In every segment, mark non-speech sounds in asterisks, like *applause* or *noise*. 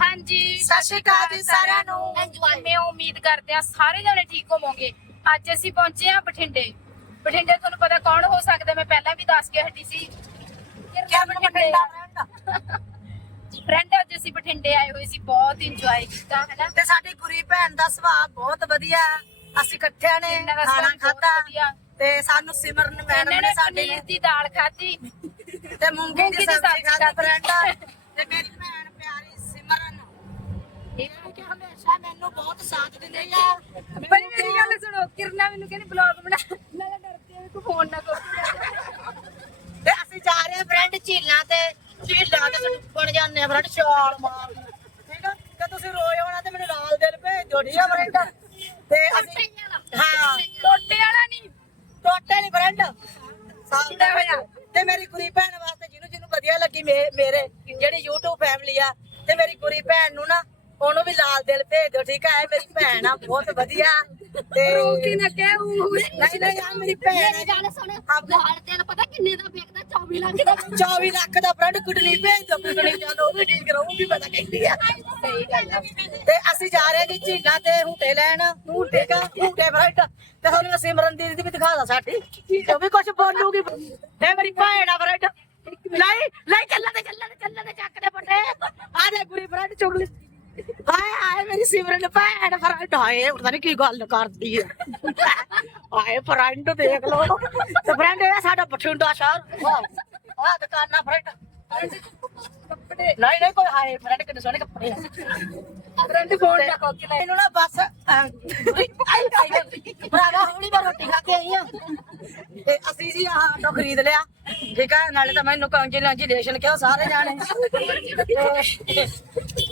ਹਾਂਜੀ। ਸਤਿ ਸ਼੍ਰੀ ਅਕਾਲ ਜੀ ਸਾਰਿਆਂ ਨੂੰ। ਮੈਂ ਉਮੀਦ ਕਰਦੇ ਆ ਸਾਰੇ ਜਣੇ ਠੀਕ ਹੋਵੋਗੇ। ਅੱਜ ਅਸੀਂ ਪਹੁੰਚੇ ਆ ਬਠਿੰਡੇ। ਬਠਿੰਡੇ ਤੁਹਾਨੂੰ ਪਤਾ ਕੌਣ ਹੋ ਸਕਦਾ ਮੈਂ ਪਹਿਲਾਂ ਵੀ ਦੱਸ ਕੇ ਹਟੀ ਸੀ। ਕਿਆ ਬਠਿੰਡਾ। friend? ਫਰੈਂਡ ਅੱਜ ਅਸੀਂ ਬਠਿੰਡੇ ਆਏ ਹੋਏ ਸੀ ਬਹੁਤ ਇੰਜੋਏ ਕੀਤਾ ਹੈਨਾ? ਤੇ ਸਾਡੀ ਗੁਰੀ ਭੈਣ ਦਾ ਸੁਭਾਅ ਬਹੁਤ ਵਧੀਆ। ਅਸੀਂ ਇਕੱਠਿਆਂ ਨੇ ਖਾਣਾ ਖਾਧਾ। ਤੇ ਸਾਨੂੰ ਸਿਮਰਨ ਮੈਡਮ ਨੇ ਸਾਡੇ ਦੀ ਦਾਲ ਖਾਧੀ। ਤੇ ਮੂੰਗੀ ਦੀ ਸਬਜ਼ੀ ਖਾਧੀ। ਫਰੈਂਡ ਤੇ ਮੇਰੀ ਹਮੇਸ਼ਾ ਮੈਨੂੰ ਬਹੁਤ ਸਾਥ ਦਿੰਦੇ ਆ। ਪਰ ਮੇਰੀ ਗੱਲ ਸੁਣੋ ਕਿਰਨਾ ਮੈਨੂੰ ਕਹਿੰਦੀ ਬਲੌਗ ਬਣਾ। ਮੈਂ ਤਾਂ ਡਰਦੀ ਆ ਵੀ ਕੋਈ ਫੋਨ ਨਾ ਕਰੋ। ਤੇ ਅਸੀਂ ਜਾ ਰਹੇ ਹਾਂ ਫਰੈਂਡ ਝੀਲਾਂ ਤੇ। ਝੀਲਾਂ ਤੇ ਸਾਨੂੰ ਬਣ ਜਾਂਦੇ ਆ ਫਰੈਂਡ ਛਾਲ ਮਾਰ। ਠੀਕ ਆ? ਤੇ ਤੁਸੀਂ ਰੋਏ ਹੋਣਾ ਤੇ ਮੈਨੂੰ ਲਾਲ ਦਿਲ ਭੇਜ ਦਿਓ ਠੀਕ ਆ ਫਰੈਂਡ ਤੇ ਅਸੀਂ ਹਾਂ ਟੋਟੇ ਵਾਲਾ ਨਹੀਂ। ਟੋਟੇ ਨਹੀਂ ਫਰੈਂਡ ਸਾਹਮਣੇ ਹੋਇਆ। ਤੇ ਮੇਰੀ ਕੁੜੀ ਭੈਣ ਵਾਸਤੇ ਜਿਹਨੂੰ ਜਿਹਨੂੰ ਵਧੀਆ ਲੱਗੀ ਮੇ- ਮੇਰੇ ਜਿਹੜੀ YouTube ਫੈਮਿਲੀ ਆ ਤੇ ਮੇਰੀ ਕੁੜੀ ਭੈਣ ਨੂੰ ਨਾ ਉਹਨੂੰ ਵੀ ਲਾਲ ਦਿਲ ਭੇਜ ਦਿਓ ਠੀਕ ਇਹ ਮੇਰੀ ਭੈਣ ਆ ਬਹੁਤ ਵਧੀਆ। ਤੇ ਰੋਕੀ ਨਾ ਕਹਿ ਉਹ ਨਹੀਂ ਨਹੀਂ ਆ ਮੇਰੀ ਭੈਣ ਆ ਮੇਰੀ ਗੱਲ ਸੁਣ ਲਾਲ ਤੇਲ ਪਤਾ ਕਿੰਨੇ ਦਾ ਵਿਕਦਾ 24 ਲੱਖ ਦਾ। 24 ਲੱਖ ਦਾ ਫਰੈਂਡ ਕੁਟਲੀ ਭੇਜ ਦਿਓ ਕੁਟਲੀ ਚਲੋ ਉਹ ਵੀ ਠੀਕ ਰਹੂ ਉਹ ਵੀ ਪਤਾ ਕਹਿੰਦੀ ਆ। ਸਹੀ ਗੱਲ ਆ। ਤੇ ਅਸੀਂ ਜਾ ਰਹੇ ਜੀ ਝੀਲਾਂ ਤੇ ਹੂਟੇ ਲੈਣ ਹੂਟੇ ਕਾ ਹੂਟੇ ਫਰੈਂਡ ਤੇ ਮੈਂ ਸਿਮਰਨ ਦੀ ਦੀ ਵੀ ਦਿਖਾ ਦਾਂ ਸਾਡੀ ਉਹ ਵੀ ਕੁਝ ਬੋਲੂਗੀ। ਇਹ ਮੇਰੀ ਭੈਣ ਆ ਫਰੈਂਡ ਨਹੀਂ ਨਹੀਂ ਚੱਲਣ ਦੇ ਚੱਲਣ ਦੇ ਚੱਲਣ ਦੇ ਚੱਕ ਦੇ ਪੱਟੇ ਆ ਦੇ ਗੁਰੀ ਫਰੈਂਡ ਚੁਗਲੀ ਹਾਏ ਹਾਏ ਮੇਰੀ ਸਿਮਰਨ ਭੈਣ ਫਰੈਂਡ ਪਤਾ ਨਹੀਂ ਕੀ ਗੱਲ ਕਰਦੀ ਹੈ ਹਾਏ ਫਰੈਂਡ ਦੇਖ ਲਓ। ਤੇ ਫਰੈਂਡ ਇਹ ਸਾਡਾ ਬਠਿੰਡਾ ਸ਼ਹਿਰ। ਆ ਦੁਕਾਨਾਂ ਫਰੈਂਡ ਕੱਪੜੇ। ਨਹੀਂ ਨਹੀਂ ਕੋਈ ਹਾਏ ਫਰੈਂਡ ਕਿੰਨੇ ਸੋਹਣੇ ਕੱਪੜੇ ਫਰੈਂਡ ਫੋਨ ਦਾ ਕੋਕੀ ਲੈ। ਮੈਨੂੰ ਨਾ ਬਸ ਆਈ ਆਈ ਭਰਾਵਾ ਹੁਣੀ ਮੈਂ ਰੋਟੀ ਖਾ ਕੇ ਆਈ ਆ। ਤੇ ਅਸੀਂ ਜੀ ਆਹ ਆਟੋ ਖਰੀਦ ਲਿਆ। ਠੀਕ ਆ ਨਾਲੇ ਤਾਂ ਮੈਨੂੰ ਕੰਜੂਲੇਸ਼ਨ ਕਿਉਂ ਸਾਰੇ ਜਾਣੇ।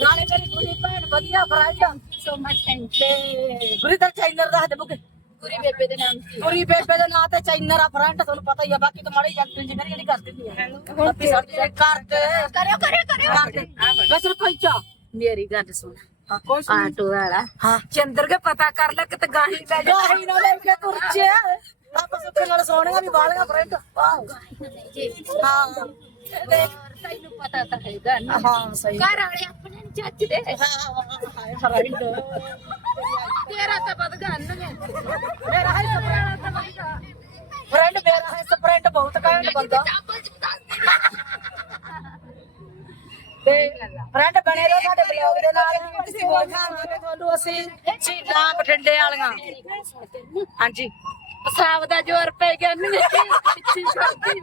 ਨਾਲੇ ਮੇਰੀ ਕੁੜੀ ਭੈਣ ਵਧੀਆ ਫਰੈਂਡ ਸੋ ਮਚ ਥੈਂਕ ਤੇ ਗੁਰੀ ਦਾ ਚਾਈਨਰ ਦਾ ਹੱਦ ਬੁੱਕ ਪੂਰੀ ਬੇਬੇ ਦੇ ਨਾਮ ਤੇ ਗੁਰੀ ਬੇਬੇ ਦੇ ਨਾਂ ਤੇ ਚਾਈਨਰ ਆ ਫਰੈਂਡ ਤੁਹਾਨੂੰ ਪਤਾ ਹੀ ਆ ਬਾਕੀ ਤਾਂ ਮਾੜੀ ਜੱਟ ਇੰਜੀਨੀਅਰ ਜਿਹੜੀ ਕਰ ਦਿੰਦੀ ਆ ਬਾਕੀ ਸਾਡੇ ਘਰ ਤੇ ਕਰਿਓ ਕਰਿਓ ਕਰਿਓ ਕਰਦੇ ਬਸ ਰੁਪਈਆ ਮੇਰੀ ਗੱਲ ਸੁਣ ਹਾਂ ਕੋਈ ਆਟੋ ਵਾਲਾ ਹਾਂ ਚੰਦਰ ਕੇ ਪਤਾ ਕਰ ਲੈ ਕਿ ਤੇ ਗਾਹੀ ਲੈ ਜਾ ਗਾਹੀ ਨਾ ਲੈ ਕੇ ਤੁਰਚੇ ਆਪਾਂ ਸੁੱਕੇ ਨਾਲ ਸੋਹਣੀਆਂ ਵੀ ਵਾਲੀਆਂ ਫਰੈਂਡ ਵਾਹ ਹਾਂ ਤੈਨੂੰ ਪਤਾ ਤਾਂ ਹੈਗਾ ਨਾ। ਹਾਂ ਸਹੀ। ਘਰ ਵਾਲੇ ਆਪਣੇ ਨੀ ਚੱਜਦੇ। ਹਾਏ ਫਰੈਂਡ ਤੇਰਾ ਤਾਂ ਬਦਗਾਨ ਨੇ ਮੇਰਾ ਹੈ ਵਾਲਾ ਤਾਂ ਬਦਗਾ ਫਰੈਂਡ ਮੇਰਾ ਹੈ ਸਪਰੈਂਟ ਬਹੁਤ ਕਾਇੰਡ ਬੰਦਾ। ਤੇ ਫਰੈਂਡ ਬਣੇ ਰਹੋ ਸਾਡੇ ਬਲੌਗ ਦੇ ਨਾਲ। ਅਸੀਂ ਹੋਰ ਖਾਵਾਂਗੇ ਤੁਹਾਨੂੰ ਅਸੀਂ ਝੀਲਾਂ ਬਠਿੰਡੇ ਵਾਲੀਆਂ। ਹਾਂਜੀ। ਸਾਬ ਦਾ ਜ਼ੋਰ ਪੈ ਗਿਆ ਨਹੀਂ ਪਿੱਛੇ ਛੱਡਦੀ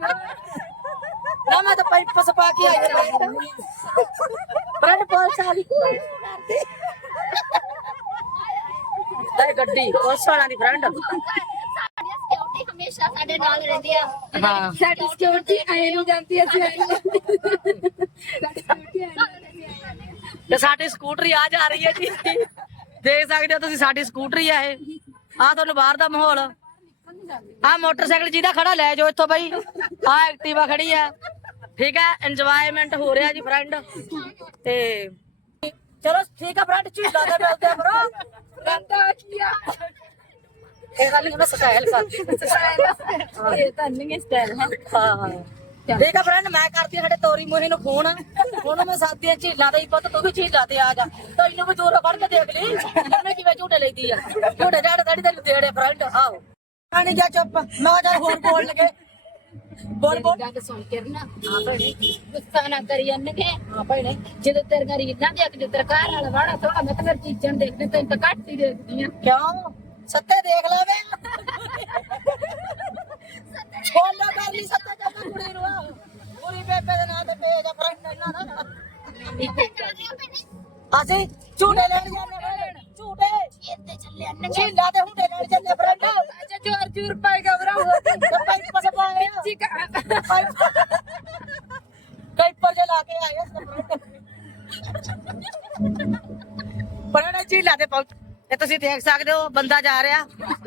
ਨਾ ਮੈਂ ਤਾਂ ਪਾਈਪ ਕੇ ਆਈ ਹਾਂ। ਫਰੈਂਡ ਪੁਲਿਸ ਵਾਲੀ ਤੇ ਗੱਡੀ ਪੁਲਿਸ ਵਾਲਿਆਂ ਦੀ ਫਰੈਂਡ ਸਾਡੀ ਸਿਕਿਉਰਿਟੀ ਹਮੇਸ਼ਾ ਸਾਡੇ ਨਾਲ ਰਹਿੰਦੀ ਆ ਹਾਂ। ਸਾਡੀ ਸਿਕਿਉਰਿਟੀ ਆਏ ਨੂੰ ਜਾਂਦੀ ਅਸੀਂ ਆਏ ਨੂੰ ਸਾਡੀ ਸਿਕਿਉਰਿਟੀ ਆਏ ਨੂੰ ਜਾਂਦੀ ਆ। ਤੇ ਸਾਡੀ ਸਕੂਟਰੀ ਆ ਜਾ ਰਹੀ ਹੈ ਜੀ। ਦੇਖ ਸਕਦੇ ਹੋ ਤੁਸੀਂ ਸਾਡੀ ਸਕੂਟਰੀ ਆ ਇਹ। ਆ ਤੁਹਾਨੂੰ ਬਾਹਰ ਦਾ ਮਾਹੌਲ। ਆ ਮੋਟਰਸਾਈਕਲ ਜਿਹਦਾ ਖੜਾ ਲੈ ਜਾਓ ਇੱਥੋਂ ਬਈ। ਆ ਐਕਟਿਵਾ ਖੜੀ ਆ। ਠੀਕ ਹੈ ਇੰਜੋਇਮੈਂਟ ਹੋ ਰਿਹਾ ਜੀ ਫਰੈਂਡ ਤੇ ਚਲੋ ਠੀਕ ਆ ਫਰੈਂਡ ਝੀਲਾ ਦੇ ਮਿਲਦੇ ਆ ਬਰੋ ਰੰਦਾ ਕੀਆ ਇਹ ਗੱਲ ਨਹੀਂ ਮੈਂ ਸਟਾਈਲ ਕਰਦੀ। ਇਹ ਤਾਂ ਨਹੀਂ ਸਟਾਈਲ ਹੈ ਹਾਂ ਠੀਕ ਆ ਫਰੈਂਡ ਮੈਂ ਕਰਦੀ ਸਾਡੇ ਤੋਰੀ ਮੋਹੀ ਨੂੰ ਫੋਨ। ਉਹਨੂੰ ਮੈਂ ਸਾਦੀ ਆ ਝੀਲਾਂ ਤੇ ਹੀ ਪੁੱਤ ਤੂੰ ਵੀ ਝੀਲਾਂ ਤੇ ਆ ਜਾ। ਤੈਨੂੰ ਵੀ ਦੂਰੋਂ ਫੜ ਕੇ ਦੇਖ ਲਈ। ਇਹਨੇ ਕਿਵੇਂ ਝੂਟੇ ਲੈਦੀ ਆ। ਝੂਟੇ ਜਾੜੇ ਤੜੀ ਤੈਨੂੰ ਦੇੜੇ ਫਰੈਂਡ ਆਓ। ਆਣੀ ਗਿਆ ਚੁੱਪ। ਮੈਂ ਜਦ ਹੋਰ ਬੋਲ ਲਗੇ। ਬੋਲ ਬੋਲ। ਗੱਲ ਸੁਣ ਕੇ ਨਾ ਹਾਂ ਭੈਣੇ ਗੁੱਸਾ ਨਾ ਕਰੀ ਅੰਨਗੇ ਹਾਂ ਭੈਣੇ ਜਦੋਂ ਤੇਰੇ ਘਰ ਇੰਨਾ ਦੇਖ ਜੇ ਤੇਰਾ ਘਰ ਵਾਲਾ ਵਾੜਾ ਥੋੜਾ ਮੈਂ ਤਾਂ ਮੇਰੀ ਚੀਜ਼ਾਂ ਦੇਖਦੇ ਤੈਨੂੰ ਤਾਂ ਘੱਟ ਹੀ ਦੇਖਦੀ ਆ। ਕਿਉਂ? ਸੱਤੇ ਦੇਖ ਲੈ ਵੇ। ਬੋਲੋ ਕਰ ਲਈ ਸੱਤੇ ਜੱਗਾ ਕੁੜੀ ਨੂੰ ਆ। ਪੂਰੀ ਬੇਬੇ ਦੇ ਨਾਂ ਤੇ ਪੇਜ ਆ ਫਰੈਂਡ ਇਹਨਾਂ ਦਾ। ਅਸੀਂ ਝੂਟੇ ਲੈਣ ਜਾਂਦੇ ਝੂਟੇ। ਇੱਥੇ ਚੱਲੇ ਅੰਨ ਝੀਲਾ ਤੇ ਹੁੰਡੇ ਲੈਣ ਚੱਲੇ ਫਰੈਂਡ ਅੱਛਾ ਜੋਰ ਜੂਰ ਪਾਏਗਾ ਭਰਾ ਪਾਈਪ ਪਸ ਪਾਏ ਆ ਜੀ ਕਾ ਜੇ ਲਾ ਕੇ ਆਏ ਆ ਫਰੈਂਡ ਬੜਾ ਝੀਲਾ ਤੇ ਪਹੁੰਚ ਇਹ ਤੁਸੀਂ ਦੇਖ ਸਕਦੇ ਹੋ, ਬੰਦਾ ਜਾ ਰਿਹਾ,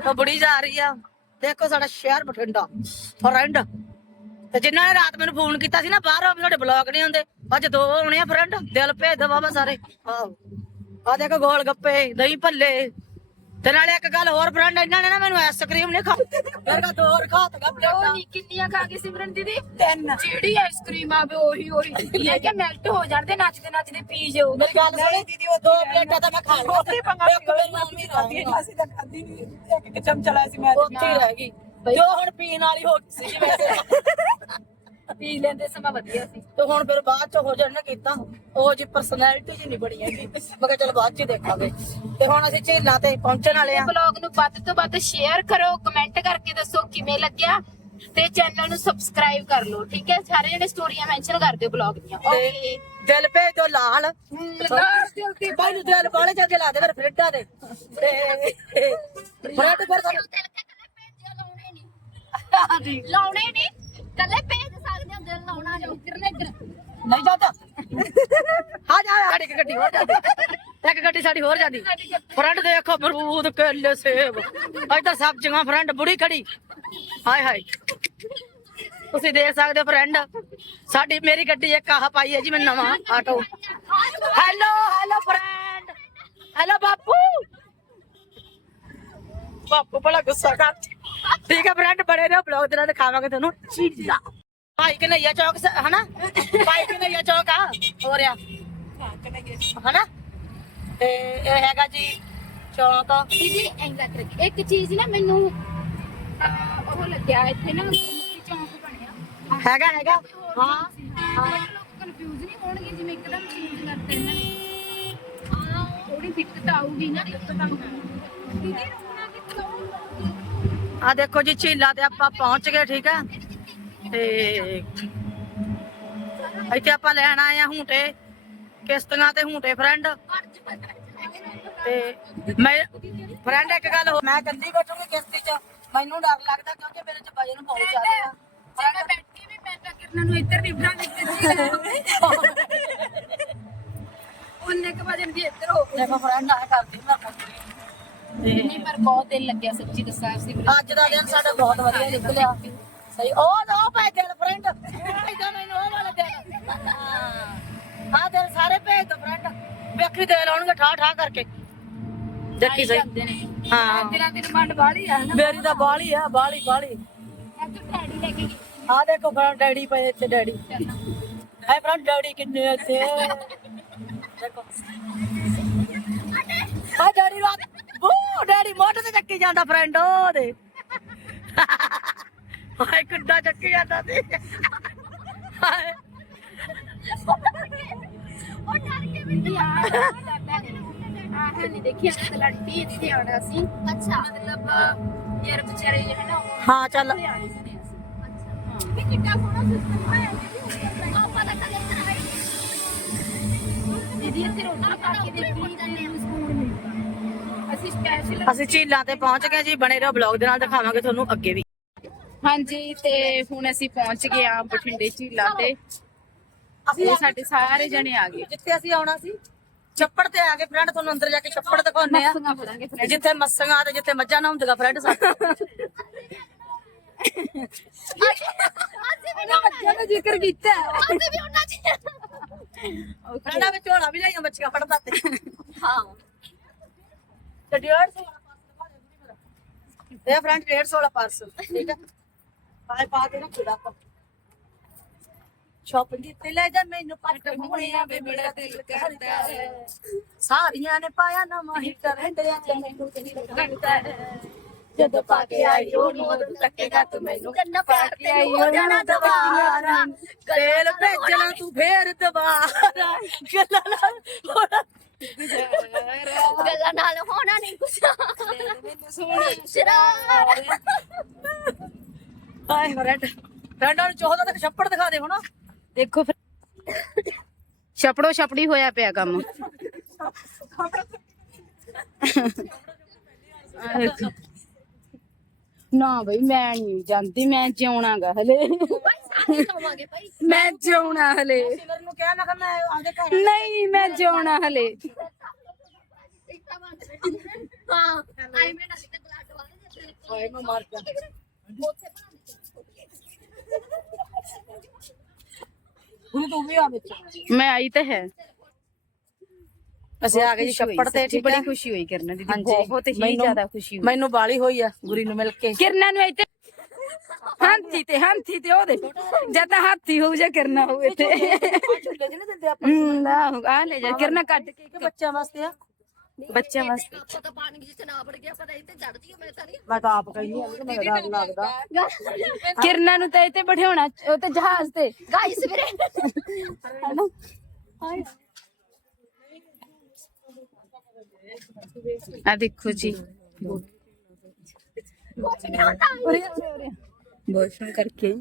ਉਹ ਬੁੜੀ ਜਾ ਰਹੀ ਆ। ਦੇਖੋ ਸਾਡਾ ਸ਼ਹਿਰ ਬਠਿੰਡਾ, ਫਰੈਂਡ। ਤੇ ਜਿਨ੍ਹਾਂ ਨੇ ਰਾਤ ਮੈਨੂੰ ਫੋਨ ਕੀਤਾ ਸੀ ਨਾ, ਬਾਹਰੋਂ ਵੀ ਤੁਹਾਡੇ ਬਲੌਗ ਨਹੀਂ ਹੁੰਦੇ। ਅੱਜ ਦੋ ਹੋਣੇ ਆ ਫਰੈਂਡ, ਦਿਲ ਭੇਜ ਦੋ ਬਾਬਾ ਸਾਰੇ। ਆਹੋ। ਆ ਦੇਖੋ ਗੋਲ ਗੱਪੇ, ਦਹੀਂ ਭੱਲੇ। ਤੇ ਨਾਲੇ ਇੱਕ ਗੱਲ ਹੋਰ ਫਰੈਂਡ ਇਹਨਾਂ ਨੇ ਨਾ ਮੈਨੂੰ ਆਈਸਕ੍ਰੀਮ ਨਹੀਂ ਖਾ ਮੇਰੇ ਕਾ ਦੋ ਹੋਰ ਖਾ ਤਗਾ ਉਹ ਪਲੇਟਾਂ ਨੀ ਕਿੰਨੀਆਂ ਖਾ ਗਈ ਸਿਮਰਨ ਦੀਦੀ ਤਿੰਨ। ਜਿਹੜੀ ਆਈਸਕ੍ਰੀਮ ਆਵੇ ਉਹੀ ਉਹੀ। ਇਹ ਕਿ ਮੈਲਟ ਹੋ ਜਾਂਦੇ ਨੱਚਦੇ ਨੱਚਦੇ ਪੀ ਜਾਓ। ਮੇਰੀ ਗੱਲ ਸੁਣੀ ਦੀਦੀ ਉਹ ਦੋ ਪਲੇਟਾਂ ਤਾਂ ਮੈਂ ਖਾ ਲਈਆਂ ਇੱਕ ਮੇਰੀ ਮੰਮੀ ਖਾਦੀ ਅਸੀਂ ਤਾਂ ਖਾਦੀ ਨਹੀਂ ਇੱਕ ਇੱਕ ਚਮਚਾ ਲਾਇਆ ਸੀ ਮੈਂ ਉੱਥੇ ਰਹਿ ਗਈ। ਜੋ ਹੁਣ ਪੀਣ ਵਾਲੀ ਹੋ ਗਈ ਸੀ ਵੈਸੇ *laughs* ਪੀ ਲੈਂਦੇ ਸਮਾਂ ਵਧੀਆ ਸੀ। ਤੇ ਹੁਣ ਫਿਰ ਬਾਅਦ ਚ ਹੋ ਜਾਣਾ ਕੀਤਾ ਉਹ ਜੀ ਪਰਸਨੈਲਿਟੀ ਜੀ ਨਹੀਂ ਬਣੀ ਹੈਗੀ। ਮੈਂ ਕਿਹਾ ਚਲ ਬਾਅਦ ਚ ਹੀ ਦੇਖਾਂਗੇ। ਤੇ ਹੁਣ ਅਸੀਂ ਝੀਲਾਂ ਤੇ ਪਹੁੰਚਣ ਵਾਲੇ ਆ ਬਲੌਗ ਨੂੰ ਵੱਧ ਤੋਂ ਵੱਧ ਸ਼ੇਅਰ ਕਰੋ ਕਮੈਂਟ ਕਰਕੇ ਦੱਸੋ ਕਿਵੇਂ ਲੱਗਿਆ। ਤੇ ਚੈਨਲ ਨੂੰ ਸਬਸਕ੍ਰਾਈਬ ਕਰ ਲਓ ਠੀਕ ਹੈ? ਸਾਰੇ ਜਿਹੜੇ ਸਟੋਰੀਆਂ ਮੈਂਸ਼ਨ ਕਰ ਦਿਓ ਬਲੌਗ ਦੀਆਂ। ਤੇ ਓਕੇ ਦਿਲ ਭੇਜ ਦਿਓ ਲਾਲ ਬਾਈ ਨੂੰ ਦਿਲ ਬਾਲੇ ਜਾਂਦੇ ਲਾ ਦੇ ਫਿਰ ਫਰਿੱਡਾ ਦੇ। ਤੇ ਫਰਿੱਡ ਫਿਰ ਸਾਨੂੰ ਦਿਲ ਕੇ ਕੱਲੇ ਭੇਜਿਆ ਲਾਉਣੇ ਨਹੀਂ। ਲਾਉਣੇ ਨਹੀਂ ਕੱਲੇ ਭੇਜ ਸਕਦੇ ਹੋ ਦਿਲ ਲਾਉਣਾ ਨਹੀਂ ਜਾਂਦਾ ਹਾਂ ਜਾ ਸਾਡੀ ਇੱਕ ਗੱਡੀ ਹੋਰ ਜਾਂਦੀ। ਇੱਕ ਗੱਡੀ ਸਾਡੀ ਹੋਰ ਜਾਂਦੀ। ਫਰੰਟ ਦੇਖੋ ਅਮਰੂਦ ਕੇਲੇ ਸੇਬ। ਇੱਧਰ ਸਬਜ਼ੀਆਂ ਫਰੰਟ ਬੁੜੀ ਖੜੀ। ਹਾਏ ਹਾਏ। ਤੁਸੀਂ ਦੇਖ ਸਕਦੇ ਹੋ ਫਰੈਂਡ ਸਾਡੀ, ਮੇਰੀ ਗੱਡੀ ਇੱਕ ਆਹ ਪਾਈ ਹੈ ਜੀ, ਮੈਂ ਨਵਾਂ auto. Hello hello friend hello ਬਾਪੂ। ਬਾਪੂ ਬੜਾ ਗੁੱਸਾ ਕਰ। ਠੀਕ ਹੈ ਫਰੈਂਡ ਬੜੇ ਰਹੋ ਬਲੌਗ ਦੇ ਨਾਲ ਦਿਖਾਵਾਂਗੇ ਤੁਹਾਨੂੰ। ਚੀਲਾ। ਭਾਈ ਕਨਈਆ ਚੌਕ ਸ- ਹਨਾ? ਭਾਈ ਕਨਈਆ ਚੌਕ ਆ ਹੋ ਰਿਹਾ। ਹਨਾ? ਤੇ ਇਹ ਹੈਗਾ ਜੀ ਚੌਕ। ਦੀਦੀ ਐਂਗਲ ਕਰਕੇ ਇੱਕ ਚੀਜ਼ ਨਾ ਮੈਨੂੰ ਅਹ, ਉਹ ਲੱਗਿਆ ਇੱਥੇ ਨਾ ਮੁਕਤੀ ਚੌਂਕ ਬਣਿਆ। ਹੈਗਾ ਹੈਗਾ। ਹਾਂ। ਹਾਂ। ਲੋਕ ਕਨਫਿਊਜ਼ ਨਹੀਂ ਹੋਣਗੇ ਜਿਵੇਂ ਇੱਕਦਮ ਚੇਂਜ ਕਰਦੇ ਨੇ। ਹਾਂ। ਥੋੜੀ ਦਿੱਕਤ ਆਊਗੀ ਨਾ ਦਿੱਕਤ ਆਊਗੀ ਦੀਦੀ ਰੋਣਾ ਕਿੱਥੋਂ? ਆ ਦੇਖੋ ਜੀ ਝੀਲਾ ਤੇ ਆਪਾਂ ਪਹੁੰਚ ਗਏ ਠੀਕ ਹੈ ਤੇ ਇੱਥੇ ਆਪਾਂ ਲੈਣ ਆਏ ਆ ਹੂੰਟੇ ਕਿਸ਼ਤੀਆਂ ਤੇ ਹੂੰਟੇ ਫਰੈਂਡ ਤੇ ਮੈਂ ਫਰੈਂਡ ਇੱਕ ਗੱਲ ਹੋ ਮੈਂ ਕੱਲੀ ਬੈਠੂਗੀ ਕਿਸ਼ਤੀ 'ਚ। ਮੈਨੂੰ ਡਰ ਲੱਗਦਾ ਕਿਉਂਕਿ ਮੇਰੇ 'ਚ ਵਜਨ ਬਹੁਤ ਜ਼ਿਆਦਾ ਆ। ਜੇ ਮੈਂ ਬੈਠੀ ਵੀ ਮੈਂ ਤਾਂ ਕਿਰਨਾਂ ਨੂੰ ਇੱਧਰ ਨਹੀਂ ਬਣਾ ਦਿੱਤੀ ਉਹਨੇ ਕ ਵਜਨ ਦੀ ਇੱਧਰ ਹੋ ਗਈ ਦੇਖੋ ਫਰੈਂਡ ਆ ਕਰਦੀ ਮੈਂ ਨਹੀਂ ਪਰ ਬਹੁਤ ਦਿਲ ਲੱਗਿਆ ਸੱਚੀ ਦੱਸਾਂ ਅੱਜ ਦਾ ਦਿਨ ਸਾਡਾ ਬਹੁਤ ਵਧੀਆ ਨਿਕਲਿਆ। ਸਹੀ ਉਹ ਉਹ ਪੈ ਦਿਲ ਫਰੈਂਡ ਇਹਦਾ ਮੈਨੂੰ ਉਹ ਵਾਲਾ ਦਿਲ ਹਾਂ ਹਾਂ ਦਿਲ ਸਾਰੇ ਭੇਜ ਦੋ ਫਰੈਂਡ ਵੇਖੀ ਦੇ ਲਾਉਣਗੇ ਠਾ ਠਾ ਕਰਕੇ ਦੇਖੀ ਸਹੀ ਜਾਂਦੇ ਨੇ ਹਾਂ ਦਿਨਾਂ ਦੀ ਡਿਮਾਂਡ ਵਾਲੀ ਆ ਨਾ ਮੇਰੀ ਤਾਂ ਬਾਲੀ ਆ ਬਾਲੀ ਬਾਲੀ ਅੱਜ ਡੈਡੀ ਲੈ ਕੇ ਗਈ ਆ ਦੇਖੋ ਫਰੈਂਡ ਡੈਡੀ ਪਏ ਇੱਥੇ ਡੈਡੀ ਹਾਏ ਫਰੈਂਡ ਡੈਡੀ ਕਿੰਨੇ ਇੱਥੇ ਦੇਖੋ ਆ ਡੈਡੀ ਰਾਤ ਉਹ ਡੈਡੀ ਮੋਟਰ ਤੇ ਚੱਕੀ ਜਾਂਦਾ ਫਰੈਂਡ ਉਹਦੇ ਹਾਏ ਕਿੱਡਾ ਚੱਕੀ ਜਾਂਦਾ ਸੀ। ਹਾਏ। ਉਹ ਡਰ ਕੇ ਵੀ ਆਹ ਨਹੀਂ ਦੇਖਿਆ ਤੇ ਲੜਦੀ ਇੱਥੇ ਆਉਣਾ ਸੀ। ਅੱਛਾ। ਮਤਲਬ ਯਾਰ ਵਿਚਾਰੇ ਜਿਹੜੇ ਨਾ ਹਾਂ ਚੱਲ। ਉੱਥੇ ਆਣੇ ਸੀ। ਅਸੀਂ। ਵੀ ਕਿੱਡਾ ਸੋਹਣਾ ਸਿਸਟਮ ਹੈ। ਆਪਾਂ ਤਾਂ ਕਦੇ ਕਰਾਈ ਦੀਦੀ ਇੱਥੇ ਰੋਟੀ ਖਾ ਕੇ ਦੇਖੀ ਤੇ ਸਕੂਨ ਮਿਲਦਾ ਅਸੀਂ ਸਪੈਸ਼ਲ ਅਸੀਂ ਝੀਲਾਂ ਤੇ ਪਹੁੰਚ ਗਏ ਜੀ ਬਣੇ ਰਹੋ ਬਲੌਗ ਦੇ ਨਾਲ ਦਿਖਾਵਾਂਗੇ ਤੁਹਾਨੂੰ ਅੱਗੇ ਵੀ। ਹਾਂਜੀ ਤੇ ਹੁਣ ਅਸੀਂ ਪਹੁੰਚ ਗਏ ਆ ਬਠਿੰਡੇ ਝੀਲਾਂ ਤੇ। ਅਸੀਂ ਸਾਡੇ ਸਾਰੇ ਜਣੇ ਆ ਗਏ। ਜਿੱਥੇ ਅਸੀਂ ਆਉਣਾ ਸੀ ਛੱਪੜ ਤੇ ਆ ਗਏ ਫਰੈਂਡ ਤੁਹਾਨੂੰ ਅੰਦਰ ਜਾ ਕੇ ਛੱਪੜ ਦਿਖਾਉਣੇ ਆ। ਮੱਸੀਆਂ ਫੜਾਂਗੇ friend। ਜਿੱਥੇ ਮੱਸੀਆਂ ਤੇ ਜਿੱਥੇ ਮੱਝਾਂ ਨਾ ਹੁੰਦੀਆਂ ਫਰੈਂਡ ਸਾਡੇ। ਅਸੀਂ ਵੀ ਨਾ ਬੱਚਿਆਂ ਦਾ ਜ਼ਿਕਰ ਕੀਤਾ। ਉਹਨਾਂ ਵਿੱਚ ਝੋਲਾ ਵੀ ਲਾਈਆਂ ਬੱਚੀਆਂ ਫੜਦਾ ਤੇ ਹਾਂ। ਤੇ ਡੇਢ ਸੌ ਵਾਲਾ ਪਰਸ ਇਹ ਫਰੈਂਡ ਡੇਢ ਸੌ ਵਾਲਾ ਪਰਸ ਠੀਕ ਹੈ ਪਾਏ ਪਾ ਕੇ ਰੱਖਦਾ ਆਪਾਂ ਸ਼ਾਪਿੰਗ ਤੇ ਲੈ ਜਾ ਮੈਨੂੰ ਪੱਟ ਹੋਣਿਆ ਵੇ ਮੇਰਾ ਦਿਲ ਕਰਦਾ ਹੈ। ਸਾਰੀਆਂ ਨੇ ਪਾਇਆ ਨਵਾਂ ਹੀ ਕਰੰਡਿਆ ਮੈਨੂੰ ਤੇ ਕਰਦਾ ਹੈ। ਜਦੋਂ ਪਾ ਕੇ ਆਈ ਉਹਨੂੰ ਉਦੋਂ ਲੱਗੇਗਾ ਤੂੰ ਮੈਨੂੰ ਕੰਨਾ ਪਾ ਕੇ ਆਈ ਹੋ ਜਾਣਾ ਦੁਬਾਰਾ। ਤੇਲ ਭੇਜਣਾ ਤੂੰ ਫੇਰ ਦੁਬਾਰਾ। ਗੱਲਾਂ ਨਾਲ ਹੋਣਾ ਗੱਲਾਂ ਨਾਲ ਹੋਣਾ ਨਹੀਂ ਕੁਛ। ਸ਼ਰਾਰ ਹਾਏ ਫਰੈਂਡ ਫਰੈਂਡਾਂ ਨੂੰ ਚਾਹਦਾ ਤੱਕ ਛੱਪੜ ਦਿਖਾ ਦੇ ਹੁਣ। ਦੇਖੋ ਛਪੜੋ ਛਪੜੀ ਹੋਇਆ ਪਿਆ ਕੰਮ। ਨਾ ਬਈ ਮੈਂ ਨਹੀਂ ਜਾਂਦੀ ਮੈਂ ਜਿਉਣਾਗਾ ਹਲੇ। ਮੈਂ ਜਿਉਣਾ ਹਲੇ। ਨਹੀਂ ਮੈਂ ਜਿਉਣਾ ਹਲੇ। ਹਾਂ ਆਈ ਮੈਂ ਨਾ ਤੇ ਬਲੱਡ ਵਾਲੇ ਦੇ ਹਾਏ ਮੈਂ ਮਰ ਜਾ। ਉੱਥੇ ਬਣਾ ਮੈਂ ਆਈ ਤਾਂ ਹੈ। ਅਸੀਂ ਆ ਗਏ ਜੀ ਛੱਪੜ ਤੇ ਠੀਕ ਬੜੀ ਖੁਸ਼ੀ ਹੋਈ ਕਿਰਨ ਹਾਂਜੀ ਬਹੁਤ ਹੀ ਮੈਨੂੰ- ਜ਼ਿਆਦਾ ਖੁਸ਼ੀ ਹੋਈ। ਮੈਨੂੰ ਬਾਲੀ ਹੋਈ ਆ ਗੁਰੀ ਨੂੰ ਮਿਲ ਕੇ। ਕਿਰਨਾਂ ਨੂੰ ਇੱਥੇ ਹਾਥੀ ਤੇ ਹਾਥੀ ਤੇ ਉਹਦੇ। ਜਦ ਤਾਂ ਹਾਥੀ ਹੋਊ ਜਾਂ ਕਿਰਨਾ ਹਮ, ਆਹੋ ਆ ਲੈ ਜਾ ਕਿਰਨਾ ਕੱਢ ਕੇ ਕਿ ਬੱਚਿਆਂ ਵਾਸਤੇ ਆ। ਬੱਚਿਆਂ ਵਾਸਤੇ। ਆਪਾਂ ਤਾਂ ਪਾਣੀ ਵਿੱਚ ਨਾ ਵੜ ਗਿਆ ਪਤਾ ਇੱਥੇ ਚੜ ਜੀ ਮੈਂ ਤਾਂ ਨਹੀਂ ਮੈਂ ਤਾਂ ਆਪ ਕਹਿੰਦੀ ਆ ਕਿ ਮੈਨੂੰ ਡਰ ਲੱਗਦਾ। ਕਿਰਨਾਂ ਨੂੰ ਤਾਂ ਇੱਥੇ ਬਿਠਾਉਣਾ ਉਹ ਤੇ ਜਹਾਜ਼ ਤੇ। ਗਾਇਸ ਵੀਰੇ। ਹਨਾ? ਆ ਦੇਖੋ ਜੀ। ਬੋਸ਼ਨ ਕਰਕੇ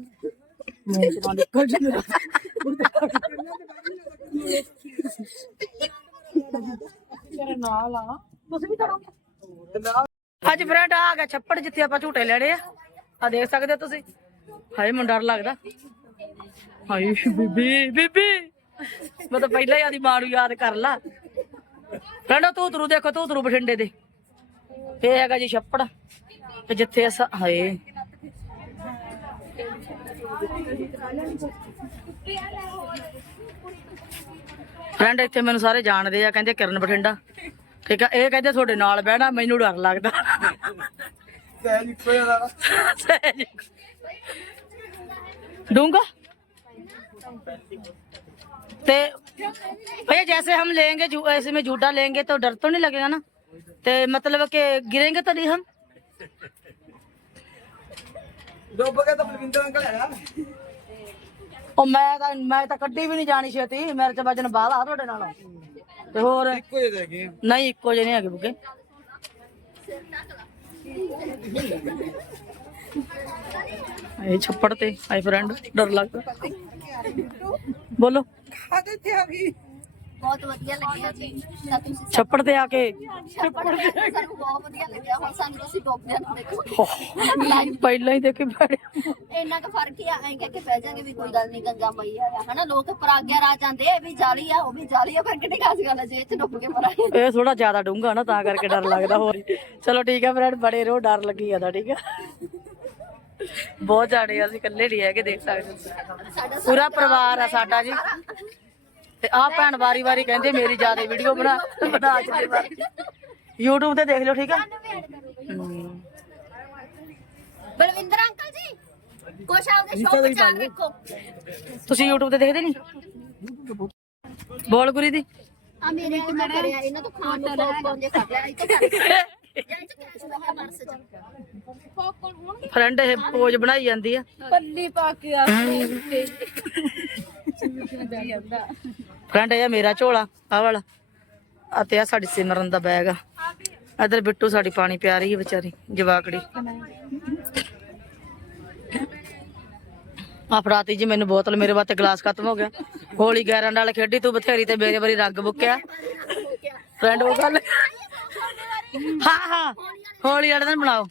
ਅੱਜ ਫਰੈਂਡ ਆ ਗਿਆ ਛੱਪੜ ਜਿੱਥੇ ਆਪਾਂ ਝੂਟੇ ਲੈਣੇ ਆ। ਆ ਦੇਖ ਸਕਦੇ ਹੋ ਤੁਸੀਂ। ਹਾਏ, ਮੈਨੂੰ ਡਰ ਲੱਗਦਾ। ਹਾਏ ਬੀਬੀ ਬੀਬੀ। ਮੈਂ ਤਾਂ ਪਹਿਲਾਂ ਹੀ ਆਦੀ ਮਾਂ ਨੂੰ ਯਾਦ ਕਰ ਲਾ। ਫਰੈਂਡ ਤੂੰ ਤਰੂ ਦੇਖੋ ਤੂੰ ਤਰੂ ਬਠਿੰਡੇ ਦੇ। ਇਹ ਹੈਗਾ ਜੀ ਛੱਪੜ। ਤੇ ਜਿੱਥੇ ਅਸਾਂ, ਹਾਏ। ਫਰੈਂਡ ਇੱਥੇ ਮੈਨੂੰ ਸਾਰੇ ਜਾਣਦੇ ਆ ਕਹਿੰਦੇ ਕਿਰਨ ਬਠਿੰਡਾ ਠੀਕ ਆ ਇਹ ਕਹਿੰਦੇ ਤੁਹਾਡੇ ਨਾਲ ਬਹਿਣਾ ਮੈਨੂੰ ਡਰ ਲੱਗਦਾ ਸਹਿਜ दूंगा ते भैया जैसे हम लेंगे जू- ऐसे में झूठा लेंगे तो डर तो नहीं लगेगा ना ते मतलब कि गिरेंगे तो नहीं हम ਉਹ ਮੈਂ ਤਾਂ ਮੈਂ ਤਾਂ ਕੱਢੀ ਵੀ ਨਹੀਂ ਜਾਣੀ ਛੇਤੀ। ਮੇਰੇ ਚ ਵਜਨ ਬਾਹਲਾ ਆ ਤੁਹਾਡੇ ਨਾਲ। ਤੇ ਹੋਰ? ਇੱਕੋ ਜਿਹੇ ਹੈਗੇ ਨਹੀਂ ਇੱਕੋ ਜਿਹੇ ਨਹੀਂ ਹੈਗੇ ਬੁੱਗੇ। ਇਹ ਛੱਪੜ ਤੇ ਆਈ ਫਰੈਂਡ ਡਰ ਲੱਗਦਾ। ਬੋਲੋ। ਬਹੁਤ ਵਧੀਆ ਲੱਗਿਆ ਜੀ। ਤਾਂ ਤੁਸੀਂ ਛੱਪੜ ਤੇ ਆ ਕੇ ਛੱਪੜ ਸਾਨੂੰ ਬਹੁਤ ਵਧੀਆ ਲੱਗਿਆ। ਹੁਣ ਸਾਨੂੰ ਤੁਸੀਂ ਡੋਬਿਆਂ ਨੂੰ ਦੇਖੋ। ਪਹਿਲਾਂ ਹੀ ਦੇਖੀ ਬੜੇ। ਇੰਨਾ ਕੁ ਫ਼ਰਕ ਹੀ ਆ। ਐਂ ਕਹਿ ਕੇ ਪੈ ਜਾਗੇ ਵੀ ਕੋਈ ਗੱਲ ਨਹੀਂ ਗੰਗਾ ਮਈ ਆ ਹਨਾ ਲੋਕ ਪਰਾਗਿਆ ਰਾਜ ਜਾਂਦੇ ਇਹ ਵੀ ਜਾਲੀ ਆ ਉਹ ਵੀ ਜਾਲੀ ਆ ਫਿਰ ਕਿੱਡੀ ਖਾਸ ਗੱਲ ਆ ਜੇ ਇੱਥੇ ਡੁੱਬ ਕੇ ਮਰਾਂਗੇ ਇਹ ਥੋੜਾ ਜ਼ਿਆਦਾ ਡੂੰਘਾ ਨਾ ਤਾਂ ਕਰਕੇ ਡਰ ਲੱਗਦਾ ਹੋਰ। ਚਲੋ ਠੀਕ ਹੈ ਫਰੈਂਡ ਬੜੇ ਰੋ ਡਰ ਲੱਗੀ ਜਾਂਦਾ ਠੀਕ ਹੈ ਬਹੁਤ ਜਾੜੇ ਅਸੀਂ ਇਕੱਲੇ ਨਹੀਂ ਹੈਗੇ ਦੇਖ ਸਕਦੇ ਹੋ। ਸਾਡਾ ਪੂਰਾ ਪਰਿਵਾਰ ਆ ਸਾਡਾ ਜੀ। ਤੇ ਆਹ ਭੈਣ ਵਾਰੀ ਵਾਰੀ ਕਹਿੰਦੇ ਮੇਰੀ ਜ਼ਿਆਦਾ ਵੀਡੀਓ ਬਣਾ ਬਣਾ ਕੇ ਦੇ YouTube ਤੇ ਦੇਖ ਲਓ ਠੀਕ ਹੈ ਹਮ। ਬਲਵਿੰਦਰ ਅੰਕਲ ਜੀ ਕੁਛ ਆਪਦੇ ਤੇ ਚਾਲ ਰੱਖੋ। ਤੁਸੀਂ YouTube ਤੇ ਦੇਖਦੇ ਨਹੀਂ? ਬੋਲ ਗੁਰੀ ਦੀ ਆ ਮੇਰੇ ਕੋਲ ਮੈਂ ਕਰਿਆ ਇਹਨਾਂ ਤੋਂ ਖਾਣ ਨੂੰ ਪੌਪਕੌਰਨ ਜੇ ਖਾ ਲਿਆ ਕਰ ਜਾਂ ਕੈਸ਼ ਚ ਫਰੈਂਡ ਇਹ ਪੋਜ ਬਣਾਈ ਜਾਂਦੀ ਆ। ਪੱਲੀ ਪਾ ਕੇ ਆ ਫਰੈਂਡ ਇਹ ਮੇਰਾ ਝੋਲਾ, ਆਹ ਵਾਲਾ। ਆ ਤੇ ਆ ਸਾਡੀ ਸਿਮਰਨ ਦਾ ਬੈਗ ਆ। ਇਧਰ ਬਿੱਟੂ ਸਾਡੀ ਪਾਣੀ ਪਿਆ ਰਹੀ ਹੈ ਵਿਚਾਰੀ, ਜਵਾਕੜੀ। ਆ ਫੜਾਤੀ ਜੀ ਮੈਨੂੰ ਬੋਤਲ, ਮੇਰੇ ਵਾਸਤੇ ਗਲਾਸ ਖਤਮ ਹੋ ਗਿਆ। ਹੋਲੀ ਗੈਰਾਂ ਨਾਲ ਖੇਡੀ, ਤੂੰ ਬਥੇਰੀ ਤੇ ਮੇਰੇ ਵਾਰੀ ਰੰਗ ਬੁੱਕਿਆ। ਫਰੈਂਡ, ਉਹ ਗੱਲ ਹਾਂ ਹਾਂ। ਹੋਲੀ ਵਾਲੇ ਦਿਨ ਬਣਾਓ।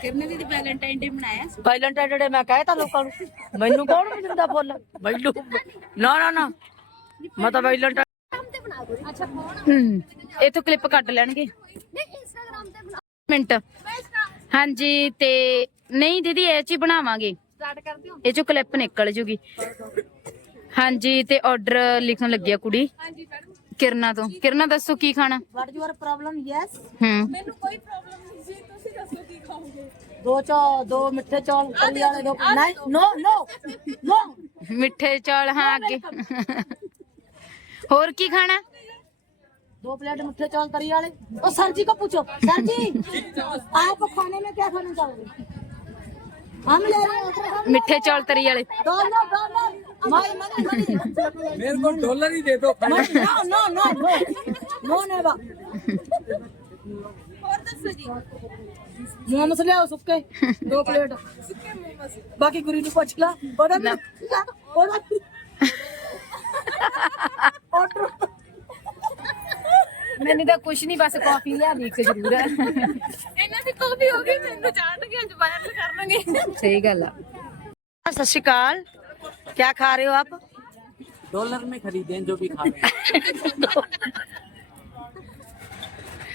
ਕਿਰਨ ਦੀਦੀ ਵੈਲੈਂਟਾਈਨ ਡੇ ਮਨਾਇਆ? ਵਾਇਲੈਂਟ ਡੇ ਮੈਂ ਕਹਿਤਾ ਲੋਕਾਂ ਨੂੰ ਮੈਨੂੰ ਕੌਣ ਵੀ ਦਿੰਦਾ ਫੁੱਲ? ਮੈਨੂੰ ਨਾ ਨਾ ਨਾ। ਮੈਂ ਤਾਂ ਵਾਇਲੈਂਟ ਤੇ ਬਣਾ ਦੋ ਅੱਛਾ ਫੋਨ ਹੂੰ ਇਥੋਂ ਕਲਿੱਪ ਕੱਢ ਲੈਣਗੇ। ਨਹੀਂ ਇੰਸਟਾਗ੍ਰਾਮ ਤੇ ਬਣਾ ਮਿੰਟ। ਹਾਂਜੀ ਤੇ ਨਹੀਂ ਦੀਦੀ ਇਹ ਚ ਹੀ ਬਣਾਵਾਂਗੇ। ਸਟਾਰਟ ਕਰ ਦਿਓ ਇਹ ਚੋਂ ਕਲਿੱਪ ਨਿਕਲ ਜੂਗੀ। ਹਾਂਜੀ ਤੇ ਆਰਡਰ ਲਿਖਣ ਲੱਗੀ ਆ ਕੁੜੀ। ਕਿਰਨਾ ਤੋਂ। ਕਿਰਨਾ ਦੱਸੋ ਕੀ ਖਾਣਾ? ਵਾਟ ਯੂਅਰ ਪ੍ਰੋਬਲਮ ਯੈਸ ਹੂੰ। दो चौ दो मिठे चौल दो नहीं नो नो नो मिठे चौल हाँ आगे। और की खाना? दो प्लेट मिठे चौल तरी वाले और सर जी को पूछो। सर जी आप खाने में क्या खाना चाहोगे? हम ले रहे हैं मिठे चौल तरी वाले मेरे को डॉलर ही दे दो। No no no no no no और दसो जी। मोमोस ले आओ सुक्के दो प्लेट बाकी गुरी ਨੂੰ ਪੁੱਛ ਲਾ ਉਹਦਾ ਉਹਦਾ ਆਰਡਰ ਮੈਨੂੰ ਤਾਂ ਕੁਛ ਨਹੀਂ ਬਸ ਕਾਫੀ ਲਿਆ ਦੀ ਇੱਕ ਜ਼ਰੂਰ ਹੈ ਇਹਨਾਂ ਦੀ ਕਾਫੀ ਹੋ ਗਈ ਮੈਨੂੰ ਜਾਣਗੇ ਅੱਜ ਵਾਇਰਲ ਕਰਨਗੇ ਸਹੀ ਗੱਲ ਆ सत श्रीकाल क्या खा रहे हो आप डॉलर में खरीदे जो भी खा रहे हैं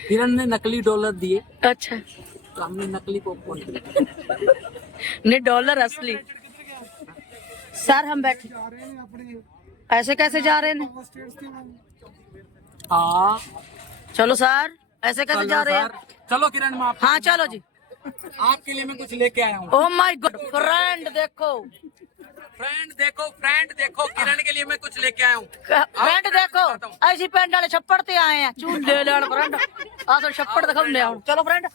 किरण *laughs* ने नकली डॉलर दिए अच्छा तो हमने नकली पॉपकॉर्न ने डॉलर असली। सर हम बैठे। ऐसे कैसे जा रहे हैं? हाँ। चलो सर ऐसे कैसे जा रहे हैं? चलो किरण माफ़ हाँ चलो जी। आपके लिए मैं कुछ लेके आया हूँ। ओह माय गॉड फ्रेंड देखो। फ्रेंड देखो फ्रेंड देखो किरण के लिए मैं कुछ लेके आया हूँ। फ्रेंड देखो। ऐसी पेंट वाले छप्पड़ आए हैं। चूल ले फ्रेंड आ तो छप्पड़ दिखा चलो फ्रेंड